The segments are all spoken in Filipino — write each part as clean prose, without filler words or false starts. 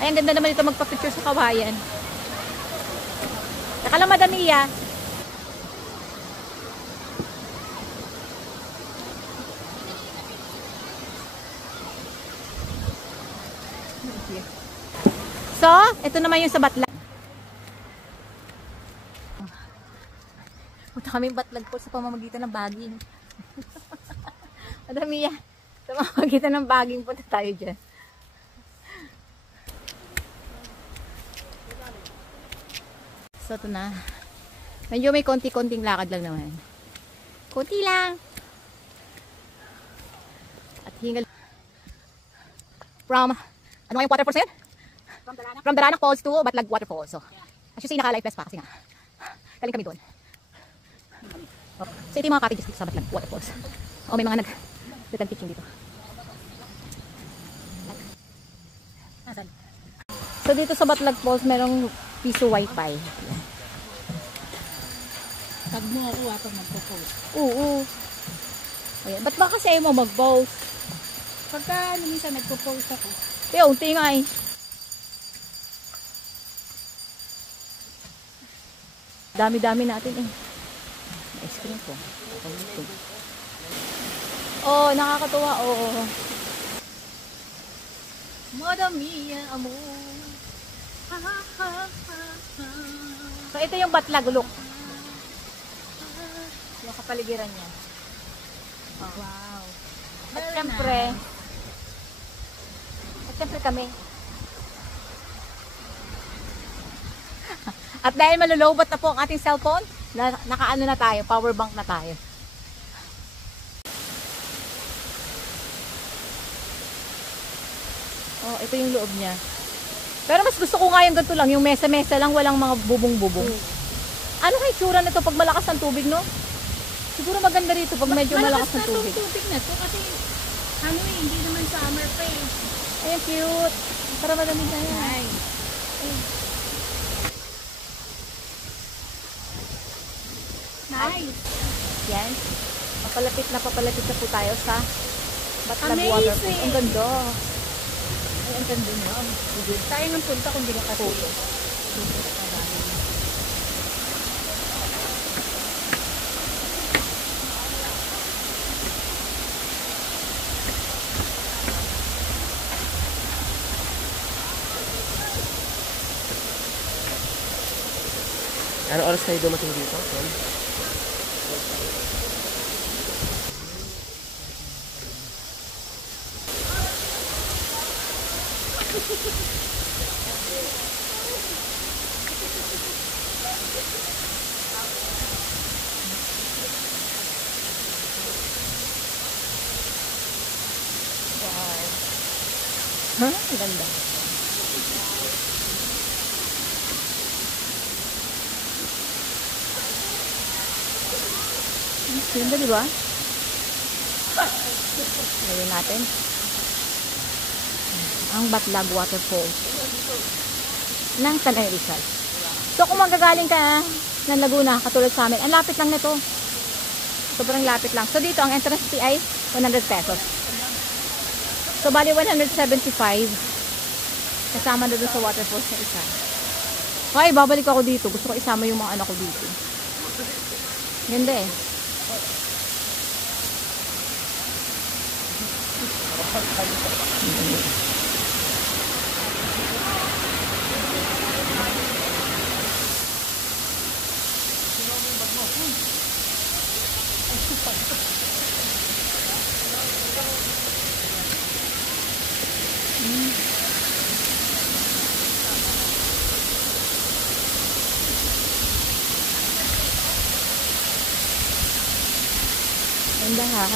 Ay, ang ganda naman ito magpa-picture sa kawayan. Saka lang madamiya. So, ito naman yung sa Batlag. Punta kami Batlag po sa pamamagitan ng baging. Madamiya. Sa pamamagitan ng baging punta tayo dyan. So, ito na. Medyo may konti-konting lakad lang naman. Konti lang. At hingal. From, ano nga yung waterfalls na yun? From Daranak Falls to Batlag Waterfalls. So, as you see, naka-live plus pa kasi nga. Galing kami doon. So, ito yung mga cottages dito sa Batlag Waterfalls. O, may mga nag-detan teaching dito. So, dito sa Batlag Falls, merong piso wifi. Tag mo ako pag magpo-post. Oo. Ayan. Ba't ba kasi ayaw mo mag-post? Pagka minsan nagpo-post ako. Pero unti nga eh. Dami-dami natin eh. Ice cream po. Oh, nakakatuwa. Oh. Madami yan, amo. So, ito yung Batlag look. Yung kapaligiran niya. Oh. Wow. At syempre kami. At dahil malulobot na po ang ating cellphone, nakaano na tayo, power bank na tayo. Oh, ito yung loob niya. Pero mas gusto ko nga yung ganito lang, yung mesa-mesa lang, walang mga bubong-bubong. Ano kay tsura na to pag malakas ang tubig, no? Siguro maganda rito pag medyo malakas ang tubig. Malakas na tubig na to kasi hindi naman summer pa eh. Ay, cute. Para madami na yan. Nice. Nice. Yan. Papalapit na po tayo sa Batlag Amazing. Waterfalls. Ang ganda. Ay, ang ganda niya. Tayo ng punta kung di nakatulo. Ano oras tayo dumating dito? Wow. Huh? Ang ganda. Ganda, di ba? Gawin natin. Ang Batlag Waterfalls ng Tanay Rizal. So, kung magagaling ka ng Laguna, katulad sa amin, ang lapit lang nito. Sobrang lapit lang. So, dito, ang entrance fee ay 100 pesos. So, bali 175. Kasama na doon sa waterfalls na isa. Okay, babalik ako dito. Gusto ko isama yung mga anak ko dito. Ganda eh. Ganda ha.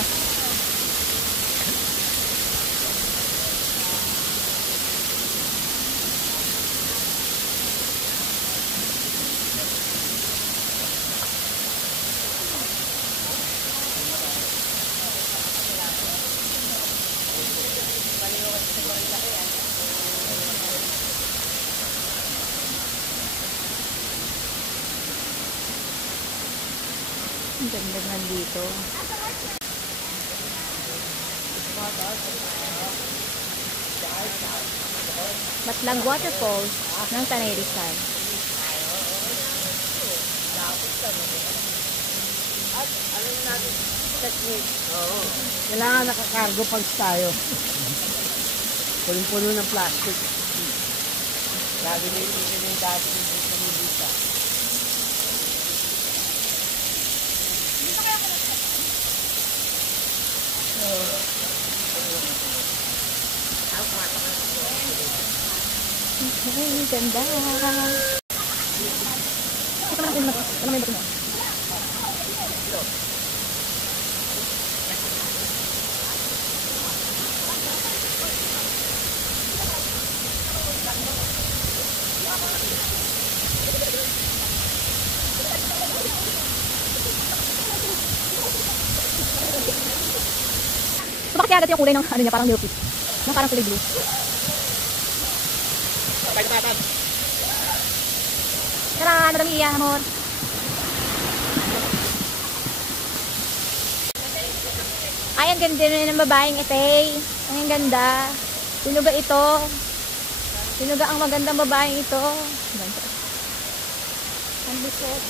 Ang ganda nandito. Matlag Waterfalls ng Tanay Rizal. Kailangan nakakargo pag tayo. Punong-puno ng plastic. Lagi na yung dati sa Mubisa. Ay, ganda. Ano may bato mo? So, bakit kaya agad yung kulay ng ano niya, parang milky? Na parang kulay blue. Tara, Madam Iya, amor. Ay, ang ganda na ng babaeng itay. Ay, ang ganda. Sino ba ito? Sino ba ang magandang babaeng ito? Ganda. Ang busot.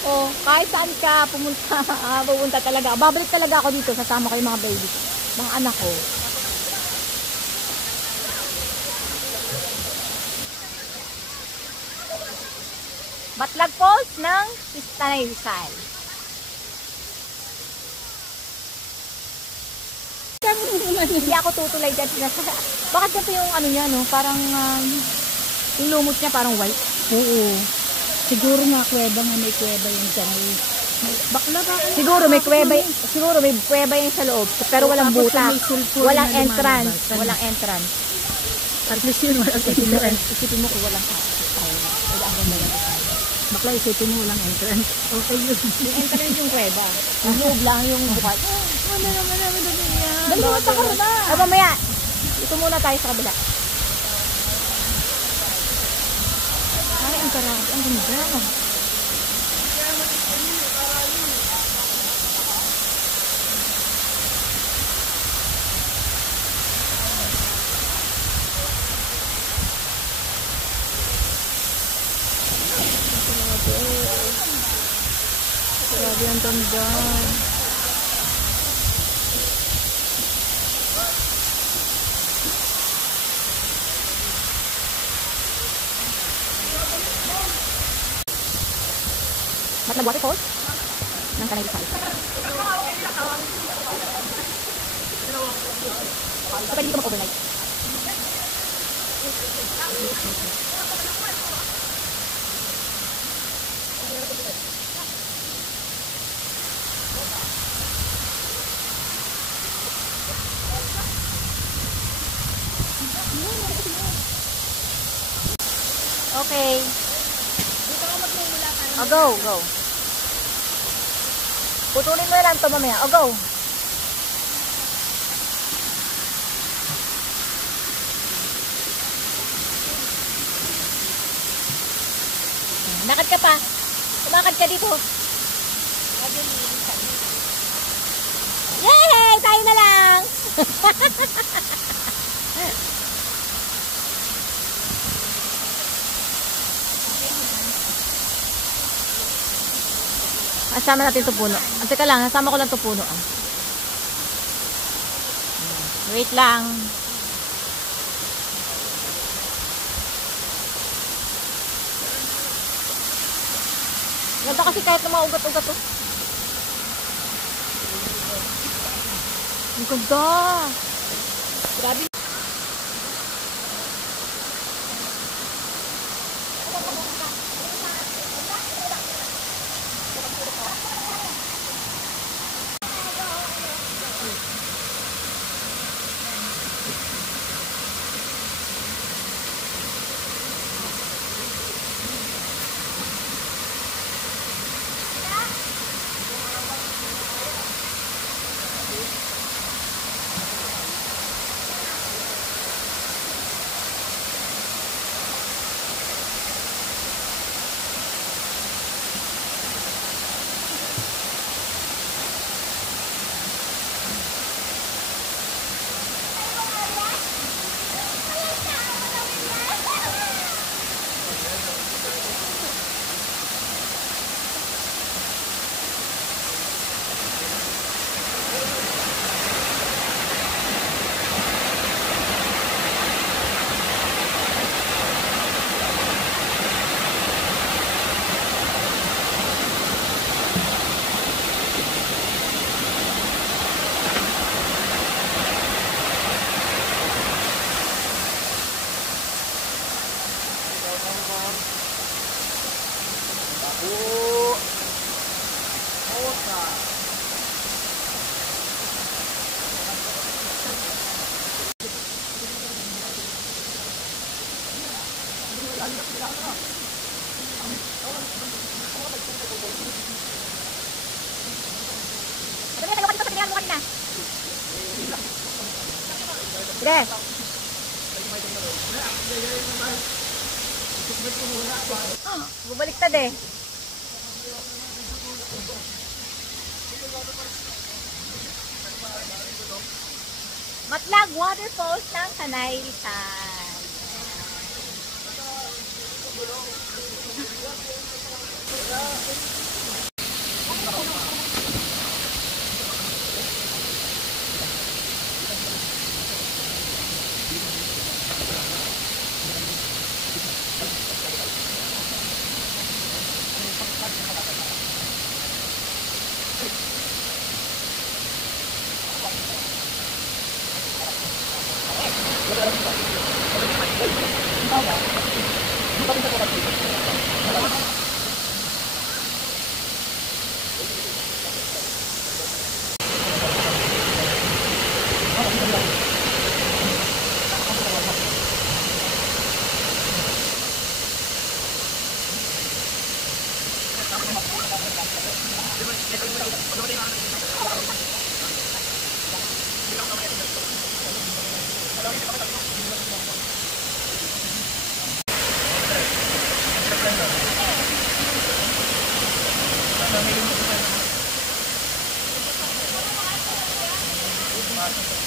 Oh, kahit saan ka pumunta, pupunta talaga. Babalik talaga ako dito, sasama ko yung mga baby. Mga anak ko. Matlag Falls ng Tanay Rizal. Hindi ako tutulay dyan. Bakit ganito yung ano niya, no? Parang, yung lumot niya parang white. Oo. Siguro nga kuweba nga may kuweba yung dyan. Bakla ba? Siguro may kuweba yan sa loob. Pero walang Tapos butas. may sulfur Walang na entrance. lumalabas. Walang entrance. At least yun, walang entrance. Isipin mo kung walang entrance. Wala ang ganda yan. Bakla, isipin mo walang entrance. Okay yun. Yung entrance yung kuweba. Yung loob lang yung bukas. Wala naman naman na yan. Dali mo sa karuna. O mamaya. Ito muna tayo sa kabila. Ay, ang karami. Ang ganda. Grabe ang ganda. Matlag Waterfalls ng Tanay Rizal. So, pwede dito mag-overnight. Okay. O, go, go. Putulin mo na lang ito mamaya. O, go. Lakad ka pa. Tumakad ka dito. Yay! Tayo na lang! Asama natin ito puno. Teka lang, nasama ko lang ito puno. Wait lang. Ganda kasi kahit na maugat-ugat to. Ang ganda. Grabe. Sabi na, tayo ko dito sa tinayaan mo kanina. Sige. Bumaliktad eh. Matlag Waterfalls ng Tanay Rizal.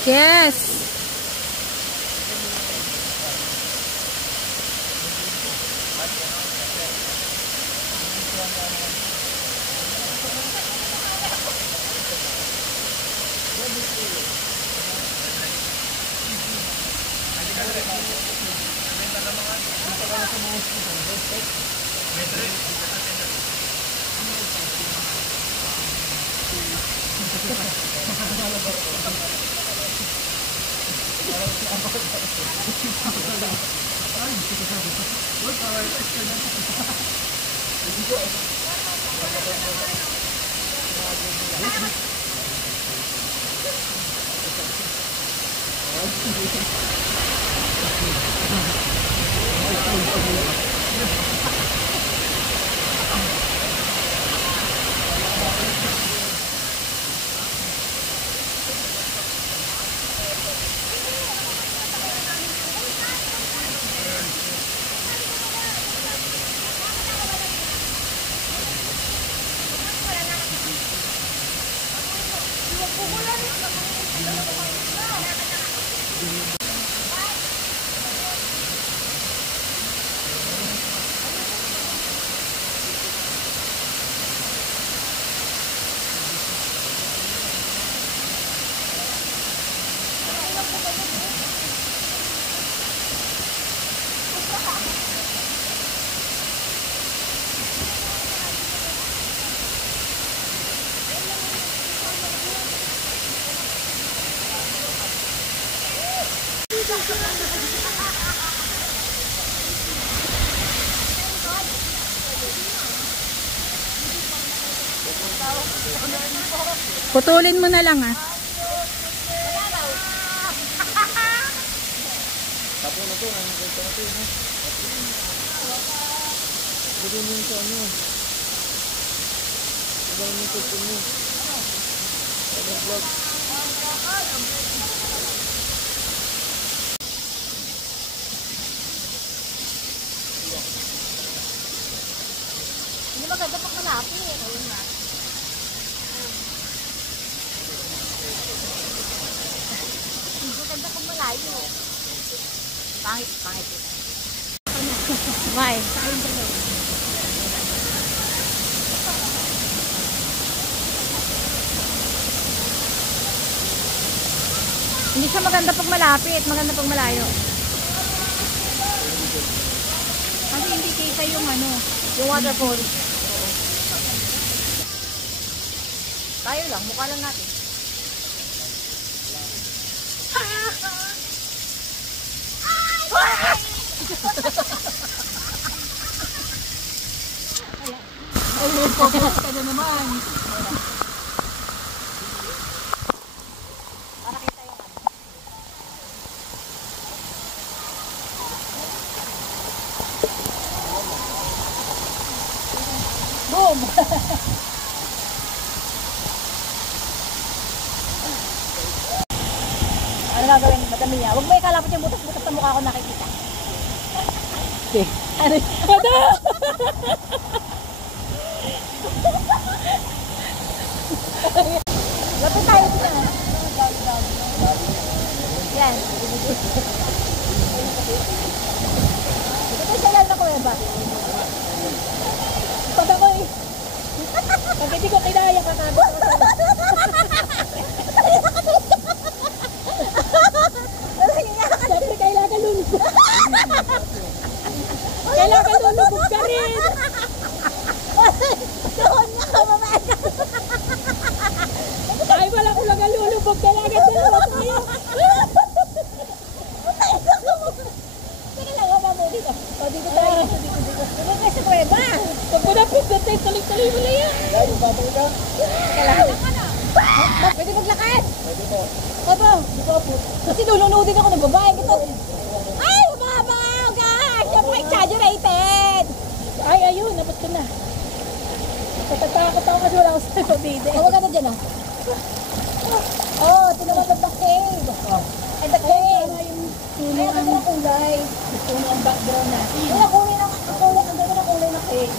Yes. Putulin mo na lang ah. Tapo na to, ano ko ito na. Pwede mo yung sa ano. Pwede mo yung pwede mo. Pwede mo vlog. Hindi maganda pag malapit. Ayun nga. Maganda pag malayo. Pangit, pangit. Why? Hindi siya maganda pag malapit, maganda pag malayo. Kasi hindi kita yung ano. Yung waterfall. Tayo lang, mukha lang natin. Ay, focus ka na naman. Para kita yung ano. Ano gagawin, Madam Mia? Huwag mo ikalapit yung butas-butas ng mukha ko nakikita. Okay. Ano? Lapit tayo dito. Yan. Ito siya lang na kuweba. Pag ako eh. Pag hindi ko kinaya, kakabot ko sa Siyempre, kailangan lulubog. Kailangan lulubog ka rin. Doon na ka, mamaya. Ay, wala ko lang lulubog. Kailangan dalawa tayo. Sige lang, mama mo dito. O, dito tayo. Dito. Dito kayo sa kuweba. Pag mo na pindatay, tuloy-tuloy mo na yan. Teka lang. Pwede maglakad? Pwede po. Opo. Kasi nulunodin ako ng babae. Ito. Ay, mababaw, guys! Yan po exaggerated. Ay, ayun, napot ko na. Natatakot ako kasi wala ako sa pabide. Huwag ka na dyan, ah. Oh, ito naman ang the cave. Ay, the cave. Ay, ang ganda ng kulay. Gusto mo ang background natin. Ay, ang kulay ng kulay. Ang ganda ng kulay ng cave.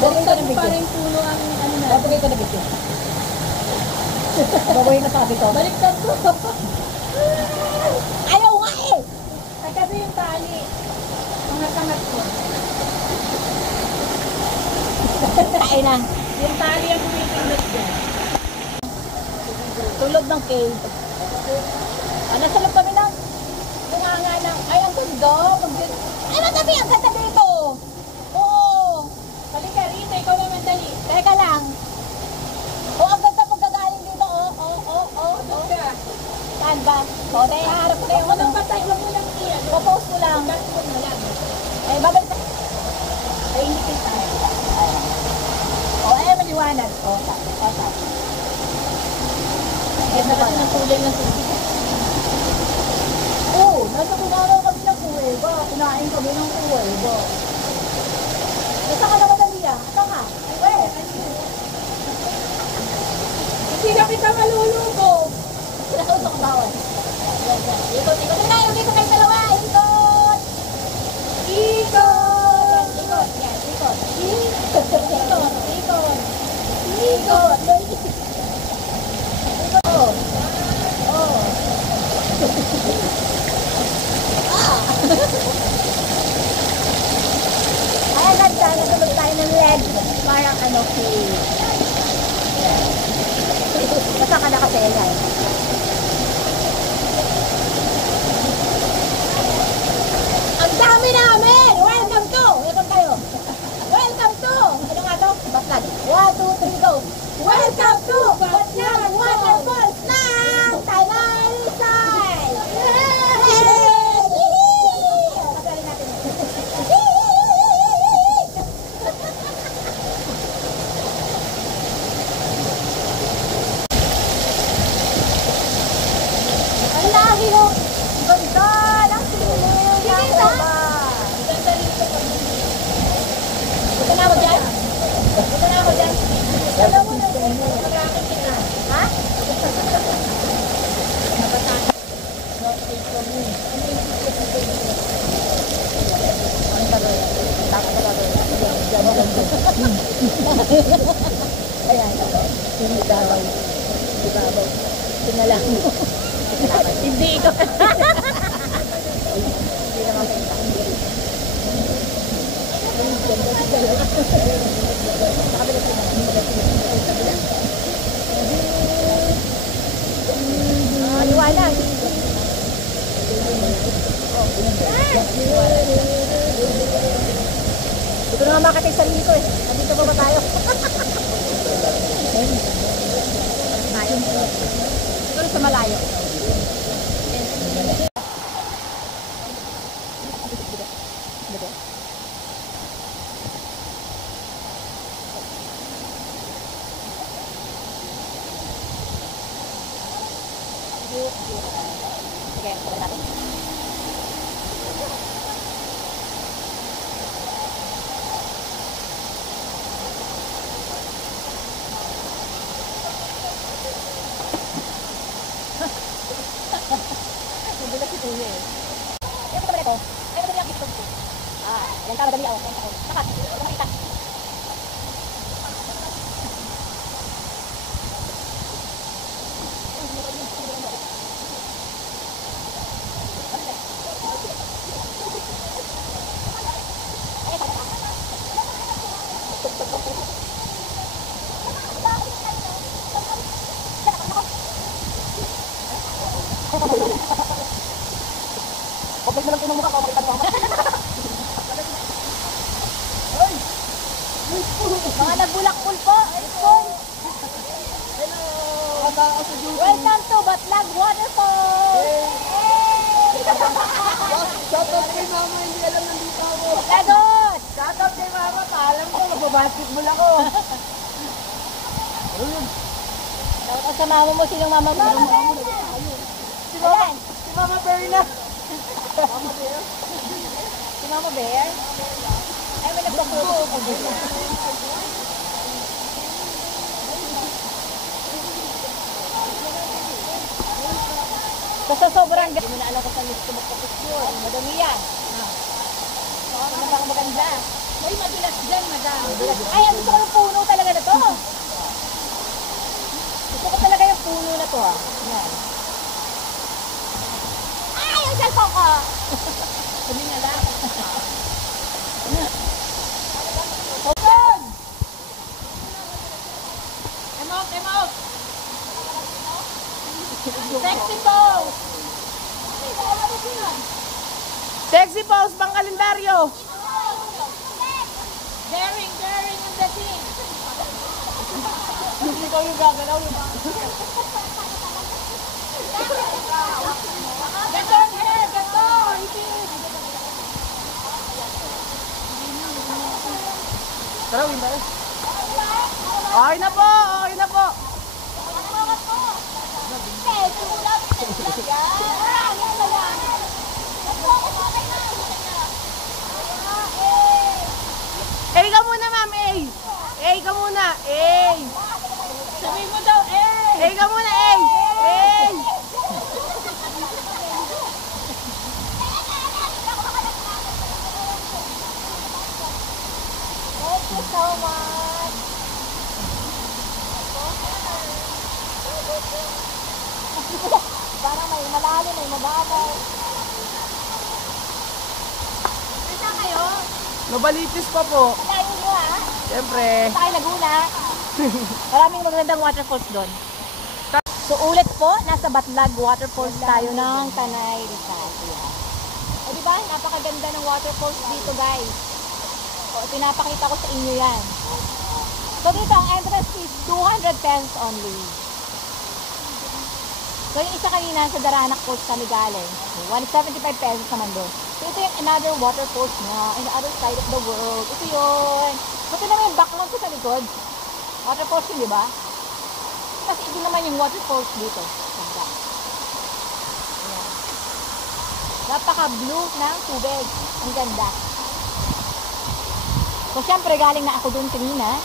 Galing ka ng Buksan pa video. rin puno ang ano na. Babagay ka ng video. Babagay na sabi ko. Baliktad ko. Ayaw nga eh! Ay, kasi yung tali. Angat-angat ko. Kain na. Yung tali ang kumipindot dyan. Tulog ng cave. Nasa loob kami ng bunganga ng, ay ang ganda. Ay matabi, ang ganda dito. Oo. Halika rito, ikaw naman dali. Teka lang. Oo, ang ganda pagkagaling dito. Ano ka? Saan ba? O, tayo haharap ko na yung ano. Ano ba tayo? Huwag mo lang iyan. Popost ko lang. Cut mo na lang. Eh, babalik tayo. Ay, hindi kita. O, ay maliwanag. O, tap. Ganda kasi ng kulay ng tubig. Oo, nasa kumaraw kami ng kuweba. Kunain kami ng kuweba. Nasa ka naman Daliya? Ito ka? Where? Hindi na kita malulubog. Sinausok ang bawal. Ikot. Tayo dito kayo dalawa. Ikot. Ikot. Yan, ikot. Ikot. Oh. Ay, ganda. Natulog tayo ng leg. Parang ano, basta ka nakatela eh. Ang dami namin! Welcome to! Welcome to! Ano nga to? Baslag. 1, 2, 3, go! Welcome to Baslag Waterfalls ng Tanay Rizal! Pagaling natin yun. Ang lahi mo! Ganda ng siniw! Ganda! Ganda rito pag Punta na ako dyan? Alam mo na mag-aakit kita. ha? Ayan. Yung ibabaw. Sinalang mo. Hindi ikaw. Hindi naman kita. Liwanag. Hindi ko naman makita yung sarili ko eh. Nandito pa ba tayo? Siguro sa malayo. Sige, pala natin. Madali ako. Sakat. Makita. Kapag na lang pinamukha ko, makita mo. Mga nagbulakpul po. Hello! Welcome to Batlag Waterfall! Shoutout kay mama, hindi alam nandito ako. Lagot! Shoutout kay mama, paalam ko, magbabasketball ako. Ang sa mama mo, sinong mama mo? Ayan. Si Mama Berna. Si Mama Bear? Ay, may nagpaputo. Basta sobrang hindi mo na alam kung saan gusto magpapos yun. Madami yan. Ano bang maganda? May madulas dyan, madam. Ay, ang gusto ko yung puno talaga na to. Gusto ko talaga yung puno na to. Yan. Ay, ang cellphone ko! Sabi nga lang. Open! Come out! Sexy pose! Sexy pose pang kalendaryo. Daring on the team! Hindi ko yung gagalaw yung Gato ang hair! Gato! Tara, win tayo. Okay na po, okay na po. Eh, ka muna, ma'am, eh. Eh, ka muna, eh. Sabi mo daw, eh! Eh, ka muna, eh. Eh. Thank you so much. Parang may malalim, may mababaw. Saan kayo? Nobalitis pa po. Layo nyo ha? Siyempre. Sa kayo Laguna. Maraming magandang waterfalls doon. So ulit po, nasa Batlag Waterfalls tayo ng Tanay Rizal. Ayan. O diba, napakaganda ng waterfalls dito guys. O pinapakita ko sa inyo yan. So dito, ang entrance fee is 200 pesos only. So yung isa kanina sa Daranak Falls kami galing, 175 pesos naman doon. So ito yung another waterfalls na in the other side of the world. Ito yun. So ito naman yung background ko sa likod. Waterfalls yun, di ba? Kasi ito naman yung waterfalls dito. Ganda. Ayan. Napaka-blue ng tubig. Ang ganda. So syempre galing na ako doon kanina.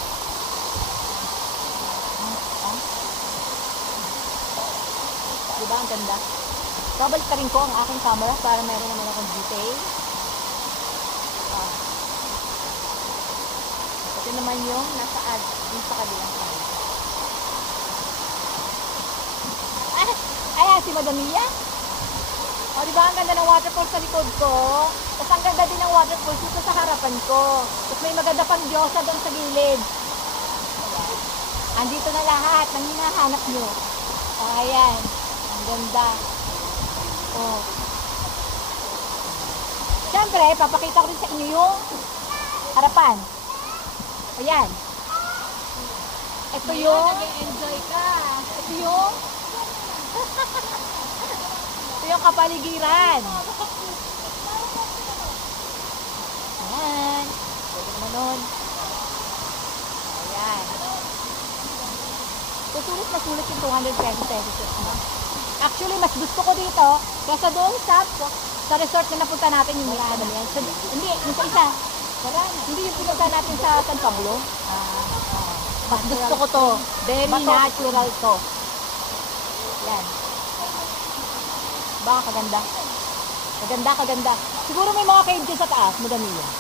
Diba ang ganda? Babalik rin ko ang aking camera para meron naman akong detail. Ito naman yung nasa yung sa kabilang side. Ayan, si Madam Mia. O, diba ang ganda ng waterfall sa likod ko? Tapos ang ganda din ng waterfall dito sa harapan ko. Tapos may maganda pang diyosa doon sa gilid. Ayan. Andito na lahat ng hinahanap nyo. O, ayan. Ang ganda. O. Siyempre, papakita ko rin sa inyo yung harapan. Ayan. Ito yung... Nag-enjoy ka! Ito yung... Ito yung kapaligiran. Ayan. Pwede naman nun. Ayan. Susulit na sulit yung 200 pesos. Actually, mas gusto ko dito kaysa doon sa resort na napunta natin yung Mirada yan. So, hindi, yung sa isa. Hindi yung pinunta natin sa San Pablo. Mas gusto ko to. Very natural to. Yan. Baka kaganda. Kaganda. Siguro may mga cave dyan sa taas, madami yan.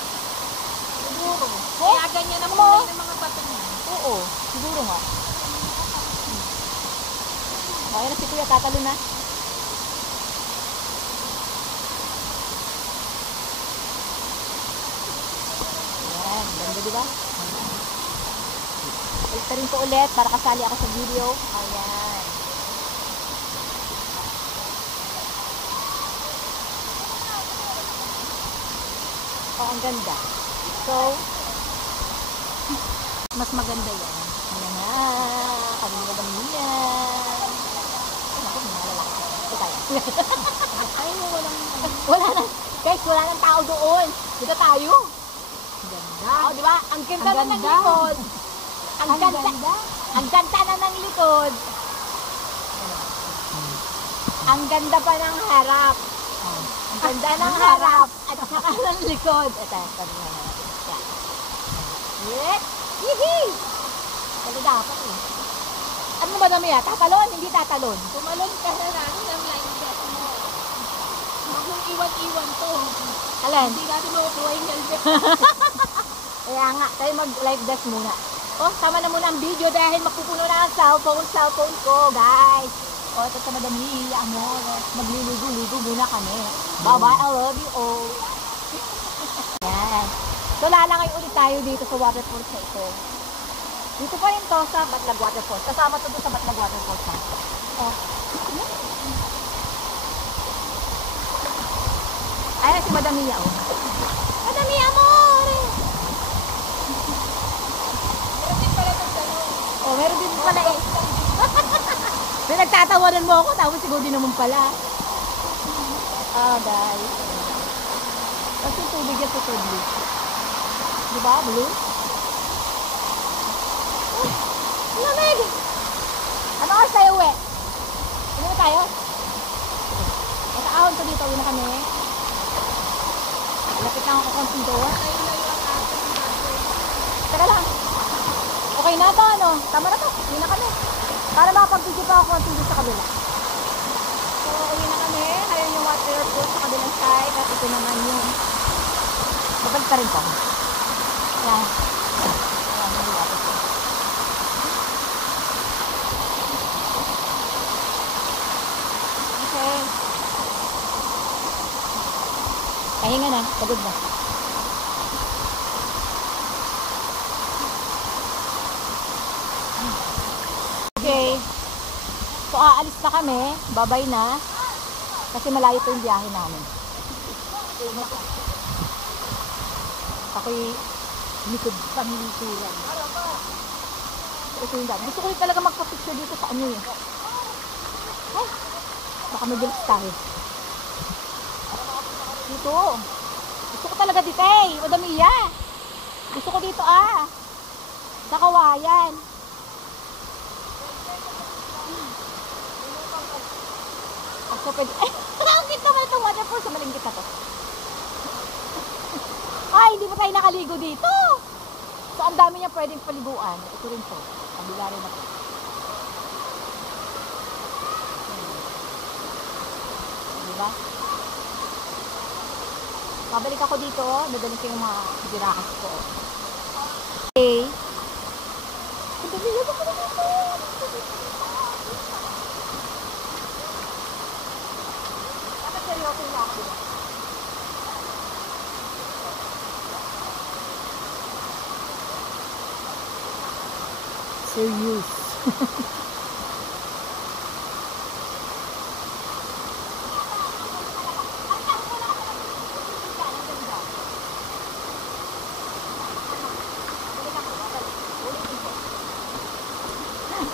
Siguro. Kaya ganyan ang kulay ng mga bato niya. Oo, siguro nga. Okay na si Kuya, tatalo na. Ayan, ganda diba? Balik rin ko ulit para kasali ako sa video. Ayan. Oh, ang ganda. So, Mas maganda yan. ayan na. Kami na kami yan. Ay, naku, may mga lalaki. Ito tayo. Ay, walang Wala na. Guys, wala nang tao doon. Dito tayo. ganda. Oh, di ba? Ang ganda Ang na ng ganda. likod. Ang ganda. Ang ganda na ng likod. Ang ganda pa ng harap. Ang ganda ng harap. At saka ng likod. Ito, ito ng harap. Yan. Yes. Hihi! Wala dapat eh. Ano ba dami yan? Tatalon? Hindi tatalon. Tumalon ka na lang ng line bet mo. Huwag mong iwan-iwan to. Alin? Hindi natin makukuha yung helmet. Kaya nga, tayo mag-live vest muna. Oh, tama na muna ang video dahil mapupuno na ang cellphone ko, guys. Oh, ito sa madami, amor. Magliligo-ligo muna kami. Bye-bye, I love you all. Yan. So, lalangay ulit tayo dito sa waterfalls na ito. Dito pa rin to sa Batlag Waterfalls. Kasama to doon sa Batlag Waterfalls, ha? Oh. Ayan si Madam Mia, oh. Madam Mia, amor! Meron din pala ng gano'n. Oh, meron din pala eh. May nagtatawanan mo ako, tapos siguro din naman pala. Ah, guys. Kasi tubig yan sa tubig. Diba, blue? Oh, lamig! Ano oras tayo uwi? Ano na tayo? Nakaahon ko dito, uwi na kami. Lapit lang ako konting doon. Teka lang. Okay na to, ano? Tama na to. Uwi na kami. Para makapag-video pa ako konting doon sa kabila. So, uwi na kami. Ayun yung waterfall sa kabilang side. At ito naman yung babalik pa rin ko. Yan. Ayan, yung waterfall. Okay. Pahinga na. Pagod na. Okay. So, aalis na kami. Babay na. Kasi malayo po yung biyahe namin. Ako'y likod pangilituran. Ito yung dami. Gusto ko rin talaga magpa-picture dito sa ano eh. Ay, baka magulas tayo. Dito. Gusto ko talaga dito eh. Madam Mia. Gusto ko dito ah. Sa Kawayan. Ako pwede. Ay, ang git naman itong waterfall. Sa malinggit na to. Ay, hindi pa tayo nakaligo dito. So, ang dami niya pwedeng paliguan. Ito rin to. Kabila rin ako. Diba? Pabalik ako dito. Dadalhin ko yung mga dirahas ko. Okay. Ang dami niya ako dito. Dapat seryoso na ako dito. Serious.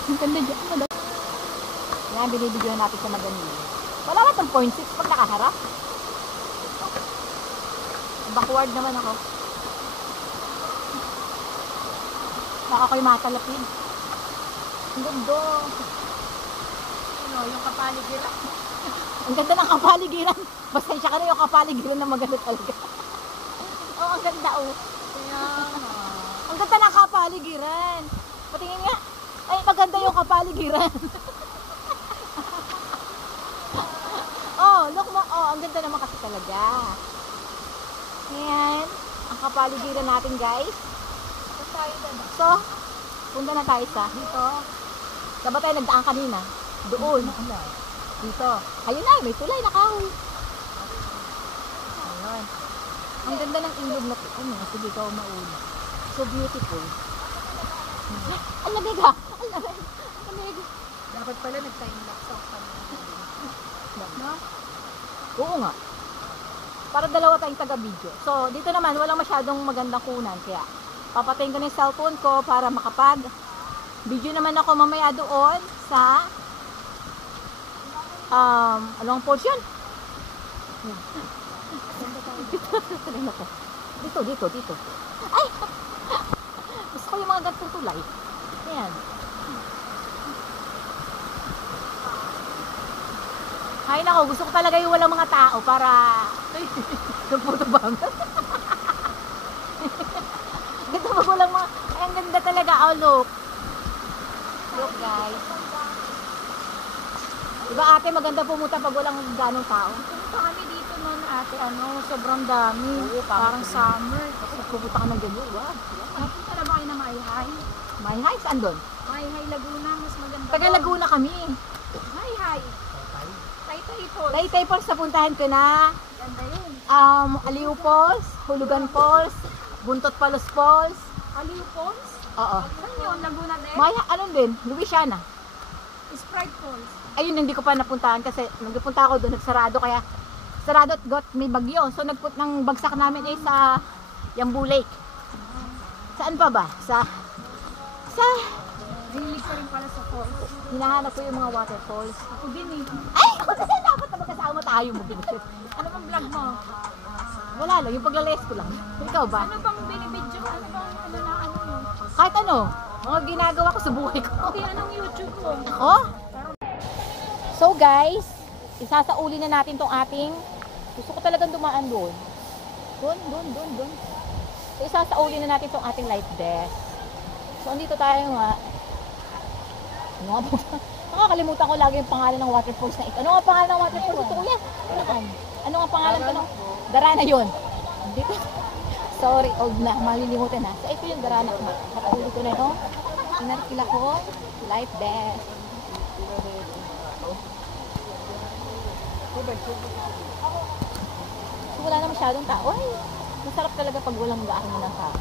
Ang ganda dyan. Yan, binibigyan natin sa madami. Wala ba itong 0.6 pag nakaharap? Backward naman ako. Baka ko'y matalapin. Ang ganda. Ano, yung kapaligiran. Ang ganda ng kapaligiran. Pasensya ka na yung kapaligiran na maganda talaga. Oo, ang ganda oh. Kaya nga. Ang ganda ng kapaligiran. Patingin nga. Ay, maganda yung kapaligiran. Oh, look mo. Oh, ang ganda naman kasi talaga. Ayan. Ang kapaligiran natin, guys. So, punta na tayo sa dito. Saan ba tayo nagdaan kanina? Doon. Dito. Ayun na, may tulay na kahoy. Ayun. Ang ganda ng ilog na ano, sige ikaw mauna. So beautiful. Ang lamig ha. Ang lamig. Dapat pala nag-time lapse ako kanina. No? Oo nga. Para dalawa tayong taga-video. So, dito naman, walang masyadong magandang kunan. Kaya, papatayin ko na yung cellphone ko para makapag-video naman ako mamaya doon sa anong falls yun? Dito. Ay! Gusto ko yung mga gantong tulay. Ayan. Ay nako, gusto ko talaga yung walang mga tao para nagputubang. Ganda ba walang mga... Ay, ang ganda talaga. Oh, look. Look, guys. Diba ate, maganda pumunta pag walang ganong tao? Punta kami dito noon ate, sobrang dami. Parang summer. Pupunta ka ng ganyan, wow. Napunta na ba kayo na Mayhay? Mayhay, saan doon? Mayhay, Laguna, mas maganda. Taga Laguna kami. Mayhay. Taytay po. Taytay Falls, napuntahan ko na. Ganda yun. Aliw Falls, Hulugan Falls, Buntot Palos Falls. Aliw Falls? Oo. Saan yun? Laguna din? Maya, anong din? Louisiana. Sprite Falls. Ayun, hindi ko pa napuntahan kasi nagpunta ako doon, nagsarado kaya sarado at got may bagyo. So nagput ng bagsak namin ay sa Yambu Lake. Saan pa ba? Sa Hilig pa rin pala sa falls. hinahanap ko yung mga waterfalls. Ako din eh. Ay! Kasi dapat na magkasama tayo mo. Ano bang vlog mo? Wala lang, yung paglalayas ko lang. Ikaw ba? Ano bang binibidyo? Ano bang ano mo? Kahit ano, mga ginagawa ko sa buhay ko. Hindi, anong YouTube mo? Ako? So guys, isasauli na natin tong ating, gusto ko talagang dumaan doon. Doon. So isasauli na natin tong ating life vest. So andito tayo nga. Ano nga po? Nakakalimutan ko lagi yung pangalan ng waterfalls na ito. Ano nga pangalan ng waterfalls? Ito kuya. Ano nga pangalan ko ng Darana yun. Dito. Sorry, old na. Malilimutan na. So ito yung Darana ko. Nakahuli ko na yun. Inarkila ko. Life vest. So wala na masyadong tao. Ay, masarap talaga pag walang gaano ng tao.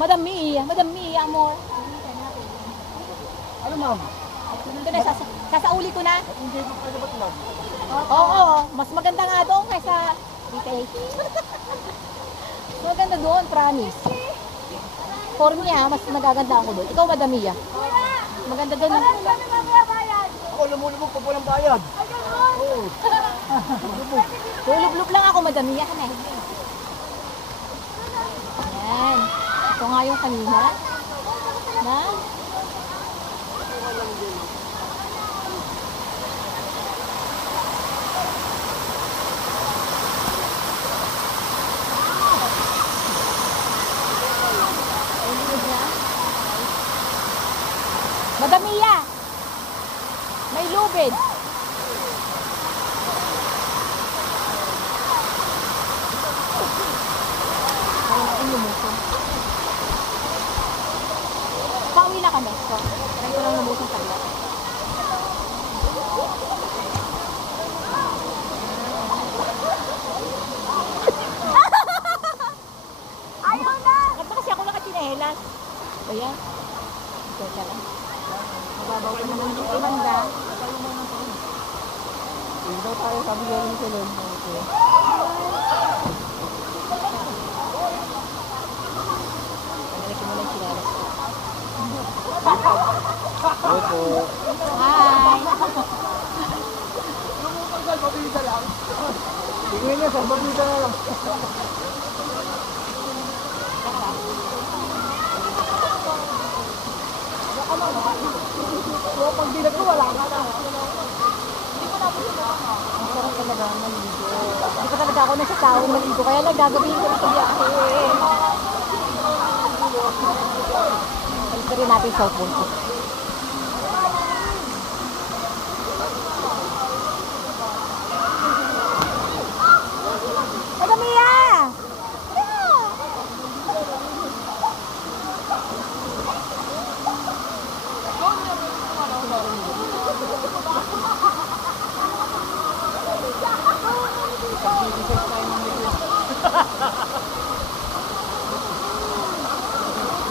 Madam Mia, amor. Ano ma'am? Ito na, sasauli ko na. Hindi ko pwede ba't lang? Oo, mas maganda nga doon kaysa retail. Mas maganda doon, promise. For me mas nagaganda ako doon. Ikaw, Madam Mia. Maganda doon. Ako lumulubog pag walang bayad. Oo. Lulublob lang ako, Madam Mia. Ayan. Ito nga yung kanina. Na? Madam Mia, may lubid. Pauwi na kami. So, try ko lang lumusin sa iyo. Ayaw na! Kasi ako nakachinelas. Ayan. Teka lang. Mababaw ko naman yung imanda. Hindi daw tayo sabi nga rin sila. Pagalikin mo lang yung chinelas ko. Opo. Hi! Lumupagdal, mabilisa lang. Tingin niya, sa mabilisa na lang. So, pag dinag ko, wala ka na. Ang sarap talaga maligo. Hindi ko talaga ako nagsasawang maligo. Kaya lang gagawin ko ito biyahe. Balik rin natin sa phone ko.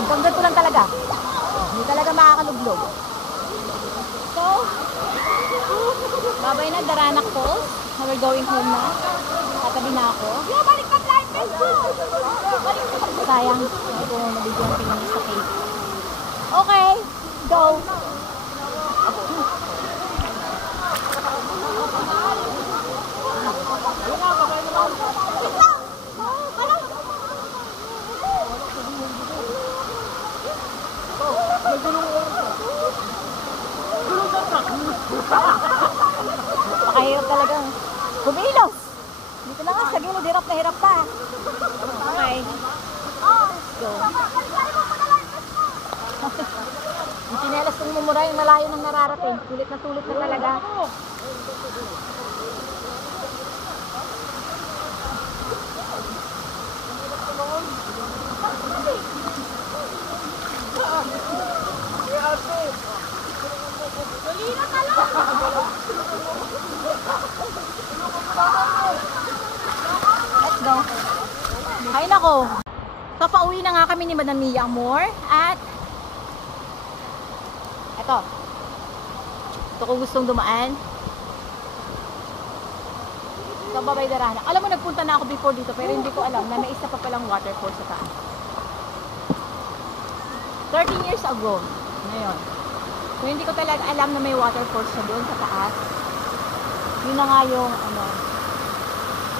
Hanggang ganito lang talaga. Hindi talaga makakalublog. So, babay na, Daranak Falls. We're going home na. Tatabi na ako. Sayang. Hindi ko nabigyan pinangyay sa cave. Okay, go. Pakahirap talaga. Kumilos. Dito na nga sa gilid, hirap na hirap pa. Okay. Go. Yung sinelas kong mumura, yung malayo nang nararating. Sulit na talaga. Let's go. Ay nako. So pauwi na nga kami ni Madam Mia Amor at ito ko gustong dumaan. So babay Daranak. Alam mo nagpunta na ako before dito pero hindi ko alam na may isa pa palang waterfall sa taas. 13 years ago. Ngayon. So hindi ko talaga alam na may waterfall siya doon sa taas. Yun na nga yung ano.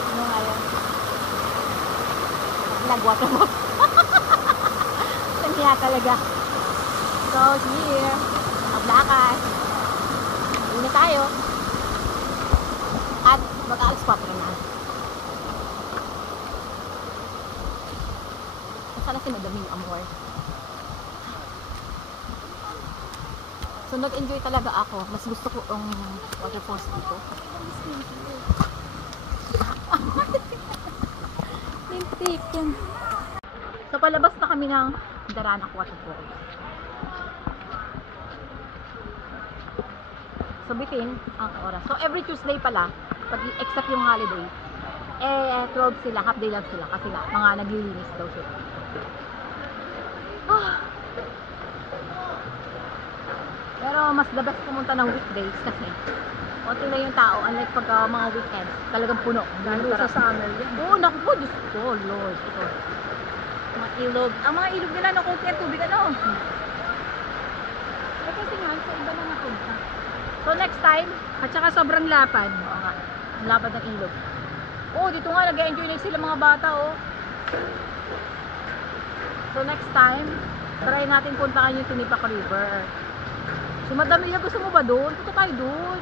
Yun na nga yung nag-waterfall. Sanhiya talaga. So here, maglakad. Uwi na tayo. At mag-aalas 4 na. Nasaan si Madam Mia Amor? So nag-enjoy talaga ako. Mas gusto ko ang waterfalls dito. Lintik yan. So palabas na kami ng Daranak Waterfalls. So bitin ang oras. So every Tuesday pala, pag except yung holiday, 12 sila, half day lang sila kasi nga mga naglilinis daw sila. Pero mas the best pumunta ng weekdays kasi konti lang yung tao, unlike pag mga weekends, talagang puno. Lalo sa summer yan. Oo, naku po, Diyos ko, Lord. Ito. Mga ilog. Ang mga ilog nila, nakunti ang tubig, ano? Eh kasi nga, sa iba na napunta. So next time, At saka sobrang lapad. oo nga, ang lapad ng ilog. Oo, dito nga, nag-enjoy na sila mga bata, oh. So next time, try natin puntahan yung Tinipak River. So Madam Mia, gusto mo ba doon? Punta tayo doon.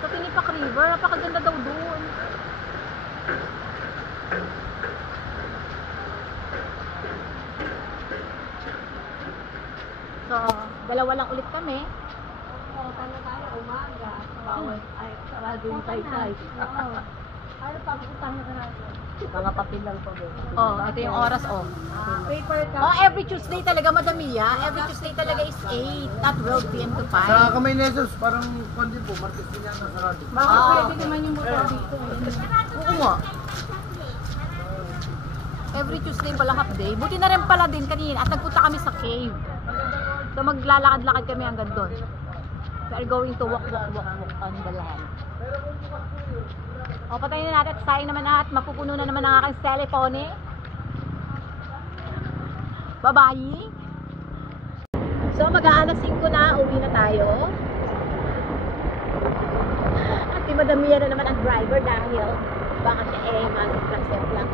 Sa Tinipak River, napakaganda daw doon. So, dalawa lang ulit kami. Paano tayo umaga? Bawal. Ay, sarado yung tay-tay. Ano pa, pupuntahan na natin? Mga papel lang po. Oh, ito yung oras, oh. Paper cup. Oh, every Tuesday talaga, Madam Mia. Every Tuesday talaga is 8, not 12 p.m. to 5. Sa Kamay Nesos, parang kundi po, Martes din yata sarado. Baka Ah, pwede naman yung motor dito. Oo nga. Every Tuesday pala half day. Buti na rin pala din kanina at nagpunta kami sa cave. So maglalakad-lakad kami hanggang doon. We are going to walk on the land. O, patayin na natin. Sayang naman at mapupuno na naman ang aking cellphone. Bye-bye. So mag-aalas 5 na. Uwi na tayo. At si Madam Mia na naman ang driver dahil baka siya mas lang.